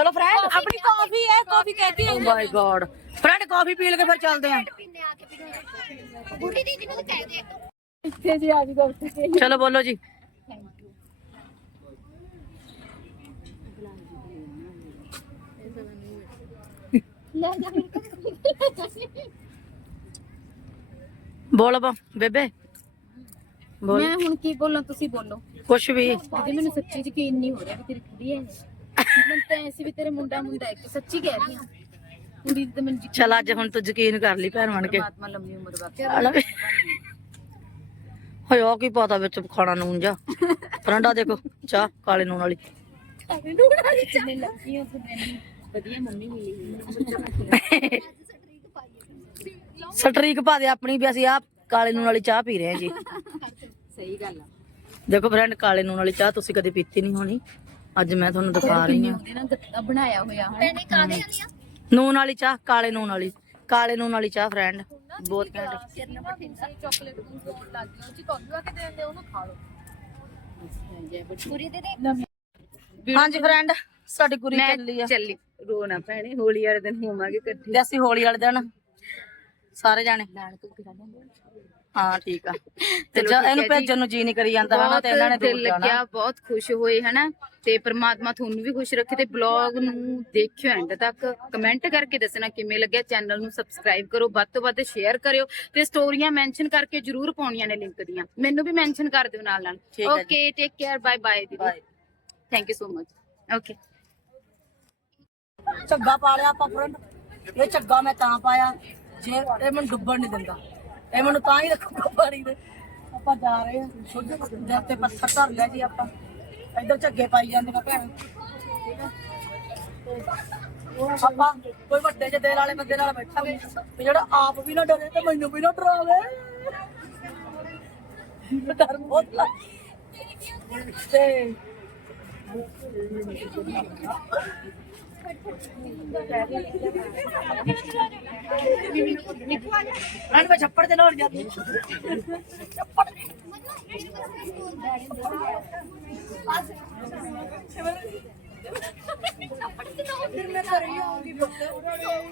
ਚਲੋ ਫਰੈਂਡ ਆਪਣੀ ਕਾਫੀ ਹੈ ਕਾਫੀ ਕਹਤੀ ਹੈ ਮਾਈ ਗॉड ਫਰੈਂਡ ਕਾਫੀ ਪੀ ਕੇ ਫਿਰ ਚੱਲਦੇ ਆ ਬੁੱਢੀ ਦੀਦੀ ਨੂੰ ਕਹਿ ਦੇ ਇੱਥੇ ਜੀ ਆ ਜੀ ਚਲੋ ਬੋਲੋ ਜੀ। ਬੋਲ ਬਾ ਬੇਬੇ। ਮੈਂ ਹੁਣ ਕੀ ਬੋਲਾਂ ਤੁਸੀਂ ਬੋਲੋ। ਕੁਛ ਵੀ। ਮੈਨੂੰ ਸੱਚੀ ਯਕੀਨ ਨਹੀਂ ਹੋ ਰਿਹਾ ਕਿ ਤੇਰੀ ਕੁੜੀ ਹੈ। ਮੈਨੂੰ ਤਾਂ ਐਸੀ ਵੀ ਤੇਰੇ ਮੁੰਡਾ ਮੁੰਡਾ ਹੈ ਕਿ ਸੱਚੀ ਕਹਿ ਰਹੀ ਹਾਂ। ਹੁਣ ਦੀਦੀ ਤਾਂ ਮੈਨੂੰ ਯਕੀਨ ਚਲ ਅੱਜ ਹੁਣ ਤੂੰ ਯਕੀਨ ਕਰ ਲਈ ਭੈਣ ਬਣ ਕੇ। ਪਰਮਾਤਮਾ ਲੰਮੀ ਉਮਰ ਬਖਸ਼ੇ ਹਲਾ ਵੀ। ਹੋਇਆ ਕੀ ਪਤਾ ਵਿੱਚ ਖਾਣਾ ਨੂਨ ਜਾ। ਫਰੰਡਾ ਦੇਖੋ ਚਾਹ ਕਾਲੇ ਨੂਨ ਵਾਲੀ। ਚੱਲੇ ਲੱਗੀ ਉਸ ਦਿਨ ਵਧੀਆ ਮੰਮੀ ਮਿਲੀ ਹੋਈ ਹੈ ਸਟਰੀਕ ਪਾ ਦੇ ਆਪਣੀ ਵੀ ਅਸੀਂ ਆ ਕਾਲੇ ਨੂਨ ਵਾਲੀ ਚਾਹ ਪੀ ਰਹੇ ਹਾਂ ਜੀ। ਸਹੀ ਗੱਲ ਆ। ਦੇਖੋ ਫਰੈਂਡ ਕਾਲੇ ਨੂਨ ਵਾਲੀ ਚਾਹ ਤੁਸੀਂ ਕਦੇ ਪੀਤੀ ਨਹੀਂ ਹੋਣੀ। ਅੱਜ ਮੈਂ ਤੁਹਾਨੂੰ ਦਿਖਾ ਰਹੀ ਹਾਂ। ਉਹਦੇ ਨਾਲ ਗੱਤਾ ਬਣਾਇਆ ਹੋਇਆ ਹੈ ਭੈਣੇ ਕਾਦੇ ਆਲੀਆਂ ਨੂਨ ਵਾਲੀ ਚਾਹ ਕਾਲੇ ਨੂਨ ਵਾਲੀ। ਕਾਲੇ ਨੂਨ ਵਾਲੀ ਚਾਹ ਫਰੈਂਡ ਬਹੁਤ ਘੈਂਟ ਚਾਕਲੇਟ ਨੂੰ ਕੋਲ ਲੱਗ ਗਿਆ ਜੀ ਤੁਹਾਨੂੰ ਆ ਕੇ ਦੇ ਦਿੰਦੇ ਉਹਨੂੰ ਖਾ ਲਓ। ਪੂਰੀ ਦੀਦੀ? ਹਾਂਜੀ ਫਰੈਂਡ ਸਾਡੀ ਕੁੜੀ ਚੱਲੀ ਆ। ਚੱਲੀ। ਰੋਣਾ ਭੈਣੇ ਹੋਲੀ ਵਾਲੇ ਦਿਨ ਹੋਵਾਂਗੇ ਇਕੱਠੇ। ਅਸੀਂ ਹੋਲੀ ਵਾਲੇ ਦਿਨ ਸਾਰੇ ਜਾਣੇ। ਹਾਂ ਠੀਕ ਆ। *laughs* ਤੇ ਜਦ ਇਹਨੂੰ ਭੇਜਣ ਨੂੰ ਜੀ ਨਹੀਂ ਕਰੀ ਜਾਂਦਾ ਹਨਾ ਤੇ ਇਹਨਾਂ ਨੇ ਦਿਲ ਜਾਣਾ। ਲੱਗਿਆ ਬਹੁਤ ਖੁਸ਼ ਹੋਏ ਹਨਾ। ਤੇ ਪ੍ਰਮਾਤਮਾ ਤੁਹਾਨੂੰ ਵੀ ਖੁਸ਼ ਰੱਖੇ ਤੇ ਬਲੌਗ ਨੂੰ ਦੇਖਿਓ ਐਂਡ ਤੱਕ। ਕਮੈਂਟ ਕਰਕੇ ਦੱਸਣਾ ਕਿਵੇਂ ਲੱਗਿਆ। ਚੈਨਲ ਨੂੰ ਸਬਸਕ੍ਰਾਈਬ ਕਰੋ ਵੱਧ ਤੋਂ ਵੱਧ ਸ਼ੇਅਰ ਕਰਿਓ। ਤੇ ਸਟੋਰੀਆਂ ਮੈਂਸ਼ਨ ਕਰਕੇ ਜਰੂਰ ਪਾਉਣੀਆਂ ਨੇ ਲਿੰਕ ਦੀਆਂ। ਮੈਨੂੰ ਵੀ ਮੈਂਸ਼ਨ ਕਰ ਦਿਓ ਨਾਲ ਨਾਲ। ਠੀਕ ਹੈ ਜੀ। Okay take care bye bye ਦੀਦੀ। Bye. Thank you so much okay ਝੱਗਾ ਪਾ ਲਿਆ ਆਪਾਂ ਫਰੈਂਡ ਇਹ ਝੱਗਾ ਮੈਂ ਤਾਂ ਪਾਇਆ। ਜੇ ਇਹ ਮੈਨੂੰ ਡੁੱਬਣ ਨਹੀਂ ਦਿੰਦਾ। ਇਹ ਮੈਨੂੰ ਤਾਂ ਹੀ ਰੱਖੂਗਾ ਪਾਣੀ ਦੇ। ਆਪਾਂ ਜਾ ਰਹੇ ਹਾਂ। ਛੋਟੇ ਦੇ ਉੱਤੇ ਪੱਥਰ ਧਰ ਲਿਆ ਜੀ ਆਪਾਂ। ਇੱਧਰ ਝੱਗੇ ਪਾਈ ਜਾਂਦੇ ਮੈਂ ਭੈਣ। ਠੀਕ ਹੈ ਆਪਾਂ ਕੋਈ ਵੱਡੇ ਜਿਹੇ ਦਿਲ ਵਾਲੇ ਬੰਦੇ ਨਾਲ ਬੈਠਾਂਗੇ। ਵੀ ਜਿਹੜਾ ਆਪ ਵੀ ਨਾ ਡਰੇ ਤੇ ਮੈਨੂੰ ਵੀ ਨਾ ਡਰਾਵੇ। ਡਰ ਬਹੁਤ ਲੱਗਦਾ ਤੇ ਰਨ ਮੈਂ ਛੱਪੜ ਤੇ ਲਾਉਣ ਜਾਂਦੀ ਛੱਪੜ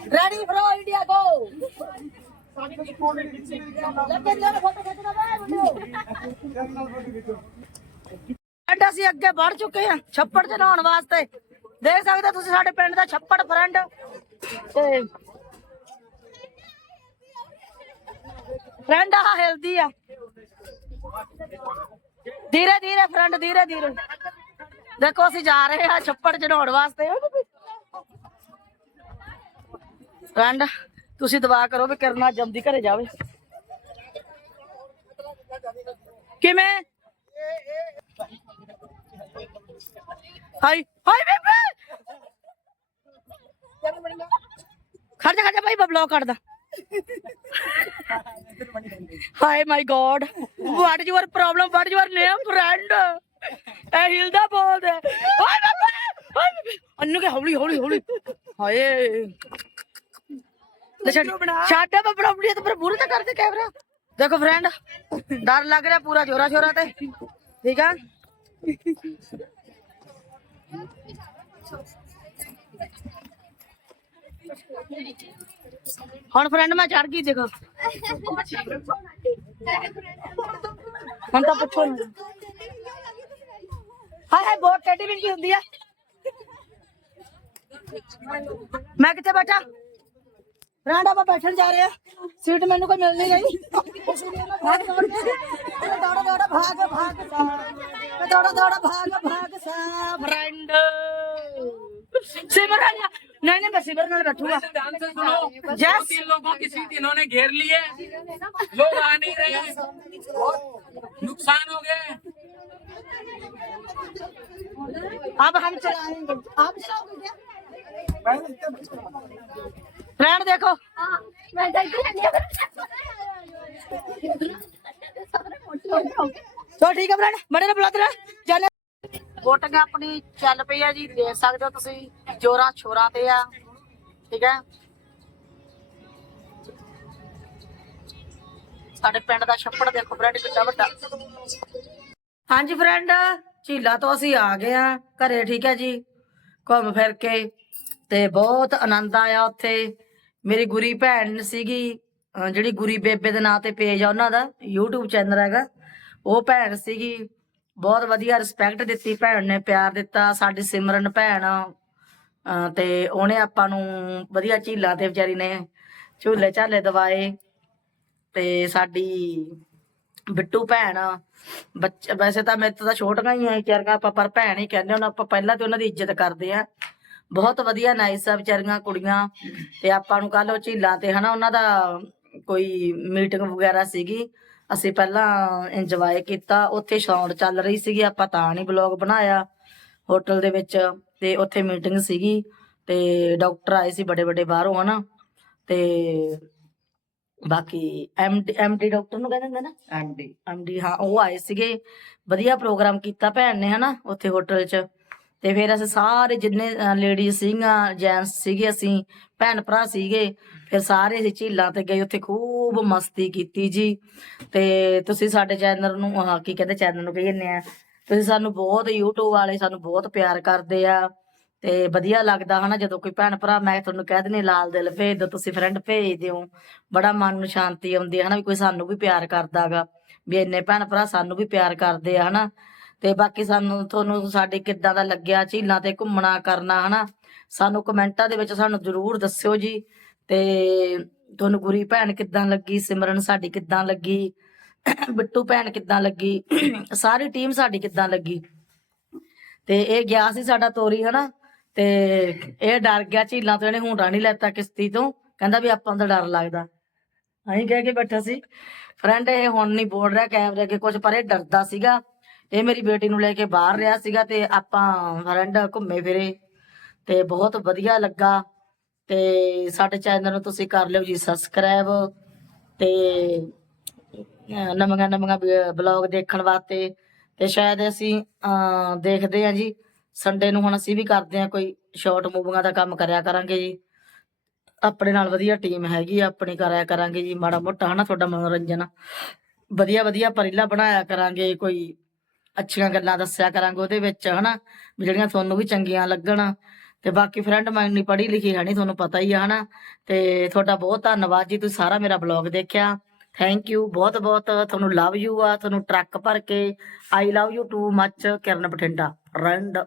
ਰੈਡੀ ਫਰੋ ਇੰਡੀਆ ਗੋ ਲੱਗੇ ਚੱਲ ਫੋਟੋ ਖਿੱਚਣਾ ਵੇ ਅੱਡਾ ਅਸੀਂ ਅੱਗੇ ਵੜ ਦੇਖ ਸਕਦੇ ਹੋ ਤੁਸੀਂ ਸਾਡੇ ਪਿੰਡ ਦਾ ਛੱਪੜ ਫਰੈਂਡ ਤੇ ਫਰੈਂਡ ਆ ਹੈਲਦੀ ਆ। ਧੀਰੇ ਧੀਰੇ ਫਰੈਂਡ ਧੀਰੇ ਧੀਰੇ। ਦੇਖੋ ਅਸੀਂ ਜਾ ਰਹੇ ਹਾਂ ਛੱਪੜ ਚੜਾਉਣ ਵਾਸਤੇ। ਫਰੈਂਡ ਤੁਸੀਂ ਦੁਆ ਕਰੋ ਵੀ ਕਰਨਾ ਜਲਦੀ ਘਰੇ ਜਾਵੇ। ਕਿਵੇਂ? ਹਾਈ ਹਾਈ ਬੇਬੇ! ਖੜ ਜਾ ਖੜ ਜਾ ਭਾਈ ਬਲੌਗ ਕਰਦਾ। Hi my god what your problem what your name friend ਇਹ ਹਿਲਦਾ ਬਹੁਤ ਹੈ ਹਾਏ ਬੇਬੇ ਹਾਏ ਬੇਬੇ। ਅੰਨੂ ਕੇ ਹੌਲੀ ਹੌਲੀ ਹੌਲੀ। ਹਾਏ। ਛੱਡ ਛੱਡ ਮੈਂ ਪ੍ਰੋਬਲਮ ਤੇ ਪਰ ਬੁਰੇ ਤਾਂ ਕਰਦੇ ਕੈਮਰਾ। ਦੇਖੋ ਫਰੈਂਡ ਡਰ ਲੱਗ ਰਿਹਾ ਪੂਰਾ ਜੋਰਾ ਸ਼ੋਰਾ ਤੇ। ਠੀਕ ਆ? ਹੁਣ ਫਰੈਂਡ ਮੈਂ ਚੜ ਗਈ ਦੇਖੋ ਹੁਣ ਤਾਂ ਪੁੱਛੋ ਨਾ। ਹਾਏ ਹਾਏ, ਬਹੁਤ ਟੈਡੀ ਵੀ ਕੀ ਹੁੰਦੀ ਆ। ਮੈਂ ਕਿੱਥੇ ਬੈਠਾ? ਫਰੈਂਡ ਆਪਾਂ ਬੈਠਣ ਜਾ ਰਹੇ ਆ। ਸੀਟ ਮੈਨੂੰ ਕੋਈ ਮਿਲ ਨਹੀਂ। ਰਹੀ ਭਾਗ ਦੌੜਾ ਦੌੜਾ ਭਾਗ ਭਾਗ ਸਾ ਦੌੜਾ ਦੌੜਾ ਭਾਗ ਭਾਗ ਸਾ ਫਰੈਂਡ सिमर नहीं नहीं मैं सिमर नाल बैठूँगा। यस हाँ, तीन लोगों की सीट इन्होंने घेर ली है। लोग आ नहीं रहे हैं। नुकसान हो गए अब हम चलाएँगे आप देखो। तो ठीक है बड़े ने बुलाते जाने ਗਏ ਚਲੋ ਆਪਣੀ ਚੱਲ ਪਈ ਆ ਜੀ, ਦੇਖ ਸਕਦੇ ਹੋ ਤੁਸੀਂ, ਜੋਰਾਂ ਛੋਰਾਂ ਤੇ ਆ, ਠੀਕ ਹੈ? ਸਾਡੇ ਪਿੰਡ ਦਾ ਛੱਪੜ ਦੇਖੋ ਫਰੈਂਡ ਕਿੰਨਾ ਵੱਡਾ। ਹਾਂਜੀ ਫਰੈਂਡ, ਝੀਲਾ ਤੋਂ ਅਸੀਂ ਆ ਗਏ ਆ ਘਰੇ, ਠੀਕ ਹੈ ਜੀ? ਘੁੰਮ ਫਿਰ ਕੇ ਤੇ ਬਹੁਤ ਆਨੰਦ ਆਇਆ ਉੱਥੇ। ਮੇਰੀ ਗੁਰੀ ਭੈਣ ਸੀਗੀ ਜਿਹੜੀ ਗੁਰੀ ਬੇਬੇ ਦੇ ਨਾਂ ਤੇ ਪੇਜ ਆ ਉਹਨਾਂ ਦਾ, YouTube ਚੈਨਲ ਹੈਗਾ। ਉਹ ਭੈਣ ਸੀਗੀ ਬਹੁਤ ਵਧੀਆ ਰਿਸਪੈਕਟ ਦਿੱਤੀ ਭੈਣ ਨੇ, ਪਿਆਰ ਦਿੱਤਾ ਸਾਡੀ ਸਿਮਰਨ ਭੈਣ ਤੇ ਉਹਨੇ ਆਪਾਂ ਨੂੰ ਵਧੀਆ ਝੀਲਾਂ ਤੇ ਵਿਚਾਰੀ ਨੇ ਝੂਲੇ ਝਾਲੇ ਦਵਾਏ ਤੇ ਸਾਡੀ ਬਿੱਟੂ ਭੈਣ, ਬੱਚ, ਵੈਸੇ ਤਾਂ ਮੇਰੇ ਤੋਂ ਤਾਂ ਛੋਟੀਆਂ ਹੀ ਆ ਵਿਚਾਰੀਆਂ ਆਪਾਂ, ਪਰ ਭੈਣ ਹੀ ਕਹਿੰਦੇ ਉਹਨਾਂ ਆਪਾਂ ਪਹਿਲਾਂ ਤੇ ਉਹਨਾਂ ਦੀ ਇੱਜ਼ਤ ਕਰਦੇ ਆ। ਬਹੁਤ ਵਧੀਆ ਨਾਈਸ ਆ ਵਿਚਾਰੀਆਂ, ਕੁੜੀਆਂ ਤੇ ਆਪਾਂ ਨੂੰ ਕੱਲ ਉਹ ਝੀਲਾਂ ਤੇ ਹਨਾ ਉਹਨਾਂ ਦਾ ਕੋਈ ਮੀਟਿੰਗ ਵਗੈਰਾ ਸੀਗੀ। ਅਸੀਂ ਪਹਿਲਾਂ ਇੰਜੋਏ ਕੀਤਾ ਉੱਥੇ ਸਾਊਂਡ ਚੱਲ ਰਹੀ ਸੀਗੀ ਆਪਾਂ ਤਾਂ ਨਹੀਂ ਬਲੌਗ ਬਣਾਇਆ ਹੋਟਲ ਦੇ ਵਿੱਚ ਤੇ ਉੱਥੇ ਮੀਟਿੰਗ ਸੀਗੀ ਤੇ ਡਾਕਟਰ ਆਏ ਸੀ ਬੜੇ ਬੜੇ ਬਾਹਰੋਂ ਹਨਾ? ਤੇ ਬਾਕੀ ਐਮਡੀ ਐਮਡੀ ਡਾਕਟਰ ਨੂੰ ਕਹਿੰਦੇ ਹੁੰਦੇ ਨਾ? ਐਮਡੀ ਐਮਡੀ ਹਾਂ ਉਹ ਆਏ ਸੀਗੇ ਵਧੀਆ ਪ੍ਰੋਗਰਾਮ ਕੀਤਾ ਭੈਣ ਨੇ ਹਨਾ ਉੱਥੇ ਹੋਟਲ 'ਚ। ਤੇ ਫਿਰ ਅਸੀਂ ਸਾਰੇ ਜਿੰਨੇ ਲੇਡੀ ਸੀਗੀਆਂ ਜੈਂਟਸ ਸੀਗੇ ਅਸੀਂ ਭੈਣ ਭਰਾ ਸੀਗੇ ਫਿਰ ਸਾਰੇ ਅਸੀਂ ਝੀਲਾਂ ਤੇ ਗਏ, ਉੱਥੇ ਖੂਬ ਮਸਤੀ ਕੀਤੀ ਜੀ। ਤੇ ਤੁਸੀਂ ਸਾਡੇ ਚੈਨਲ ਨੂੰ ਆਹ ਕੀ ਕਹਿੰਦੇ ਚੈਨਲ ਨੂੰ ਕਹੀ ਜਾਂਦੇ ਆ। ਤੁਸੀਂ ਸਾਨੂੰ ਬਹੁਤ YouTube ਵਾਲੇ ਸਾਨੂੰ ਬਹੁਤ ਪਿਆਰ ਕਰਦੇ ਆ। ਤੇ ਵਧੀਆ ਲੱਗਦਾ ਹਨਾ, ਜਦੋਂ ਕੋਈ ਭੈਣ ਭਰਾ, ਮੈਂ ਤੁਹਾਨੂੰ ਕਹਿ ਦਿੰਦੀ ਲਾਲ ਦਿਲ ਭੇਜ ਦਿਓ ਤੁਸੀਂ ਫਰੈਂਡ ਭੇਜ ਦਿਓ। ਬੜਾ ਮਨ ਨੂੰ ਸ਼ਾਂਤੀ ਆਉਂਦੀ ਹੈ ਹਨਾ, ਵੀ ਕੋਈ ਸਾਨੂੰ ਵੀ ਪਿਆਰ ਕਰਦਾਗਾ। ਵੀ ਇੰਨੇ ਭੈਣ ਭਰਾ ਸਾਨੂੰ ਵੀ ਪਿਆਰ ਕਰਦੇ ਆ ਹਨਾ। ਤੇ ਬਾਕੀ ਸਾਨੂੰ, ਤੁਹਾਨੂੰ ਸਾਡੇ ਕਿੱਦਾਂ ਦਾ ਲੱਗਿਆ, ਝੀਲਾਂ ਤੇ ਘੁੰਮਣਾ, ਕਰਨਾ ਹਨਾ। ਸਾਨੂੰ ਕਮੈਂਟਾਂ ਦੇ ਵਿੱਚ ਸਾਨੂੰ ਜਰੂਰ ਦੱਸਿਓ ਜੀ। ਤੇ ਤੁਹਾਨੂੰ ਗੁਰੀ ਭੈਣ ਕਿੱਦਾਂ ਲੱਗੀ? ਸਿਮਰਨ ਸਾਡੀ ਕਿੱਦਾਂ ਲੱਗੀ? ਬਿੱਟੂ ਭੈਣ ਕਿੱਦਾਂ ਲੱਗੀ? ਸਾਰੀ ਟੀਮ ਸਾਡੀ ਕਿੱਦਾਂ ਲੱਗੀ? ਤੇ ਇਹ ਗਿਆ ਸੀ ਸਾਡਾ ਤੋਰੀ, ਹਨਾ? ਤੇ ਇਹ ਡਰ ਗਿਆ ਝੀਲਾਂ ਤੋਂ, ਇਹਨੇ ਹੁੰਡਾ ਨਹੀਂ ਲੈਤਾ ਕਿਸ਼ਤੀ ਤੋਂ। ਕਹਿੰਦਾ ਵੀ ਆਪਾਂ ਨੂੰ ਤਾਂ ਡਰ ਲੱਗਦਾ। ਅਸੀਂ ਕਹਿ ਕੇ ਬੈਠਾ ਸੀ। ਫਰੈਂਡ ਇਹ ਹੁਣ ਨਹੀਂ ਬੋਲ ਰਿਹਾ ਕੈਮਰੇ ਅੱਗੇ ਕੁਝ ਪਰ ਇਹ ਡਰਦਾ ਸੀਗਾ। ਇਹ ਮੇਰੀ ਬੇਟੀ ਨੂੰ ਲੈ ਕੇ ਬਾਹਰ ਰਿਹਾ ਸੀਗਾ ਤੇ ਆਪਾਂ ਫਰੈਂਡ ਘੁੰਮੇ ਫਿਰੇ ਤੇ ਬਹੁਤ ਵਧੀਆ ਲੱਗਾ। ਤੇ ਸਾਡੇ ਚੈਨਲ ਨੂੰ ਤੁਸੀਂ ਕਰ ਲਿਓ ਜੀ ਸਬਸਕ੍ਰਾਈਬ ਤੇ ਨਵੀਆਂ ਨਵੀਆਂ ਬਲੌਗ ਦੇਖਣ ਵਾਸਤੇ। ਤੇ ਸ਼ਾਇਦ ਅਸੀਂ ਦੇਖਦੇ ਹਾਂ ਜੀ। ਸੰਡੇ ਨੂੰ ਹੁਣ ਅਸੀਂ ਵੀ ਕਰਦੇ ਹਾਂ ਕੋਈ ਸ਼ਾਰਟ ਮੂਵੀਆਂ ਦਾ ਕੰਮ ਕਰਿਆ ਕਰਾਂਗੇ ਜੀ। ਆਪਣੇ ਨਾਲ ਵਧੀਆ ਟੀਮ ਹੈਗੀ ਆ, ਆਪਣੀ ਕਰਿਆ ਕਰਾਂਗੇ ਜੀ। ਮਾੜਾ ਮੋਟਾ ਹਨਾ ਤੁਹਾਡਾ ਮਨੋਰੰਜਨ। ਵਧੀਆ ਵਧੀਆ ਪਰੀਲਾ ਬਣਾਇਆ ਕਰਾਂਗੇ, ਕੋਈ ਅੱਛੀਆਂ ਗੱਲਾਂ ਦੱਸਿਆ ਕਰਾਂਗੇ ਉਹਦੇ ਵਿੱਚ ਹਨਾ ਜਿਹੜੀਆਂ ਤੁਹਾਨੂੰ ਵੀ ਚੰਗੀਆਂ ਲੱਗਣ। ਤੇ ਬਾਕੀ ਫਰੈਂਡ ਮੈਂ ਨਹੀਂ ਪੜ੍ਹੀ ਲਿਖੀ ਹੈ ਨਹੀਂ ਤੁਹਾਨੂੰ ਪਤਾ ਹੀ ਆ, ਹਨਾ? ਤੇ ਤੁਹਾਡਾ ਬਹੁਤ ਧੰਨਵਾਦ ਜੀ, ਤੁਸੀਂ ਸਾਰਾ ਮੇਰਾ ਬਲੌਗ ਦੇਖਿਆ। ਥੈਂਕ ਯੂ ਬਹੁਤ ਬਹੁਤ, ਤੁਹਾਨੂੰ ਲਵ ਯੂ ਆ, ਤੁਹਾਨੂੰ ਟਰੱਕ ਭਰ ਕੇ। I love you too much Kiran Bathinda ਰੰਡ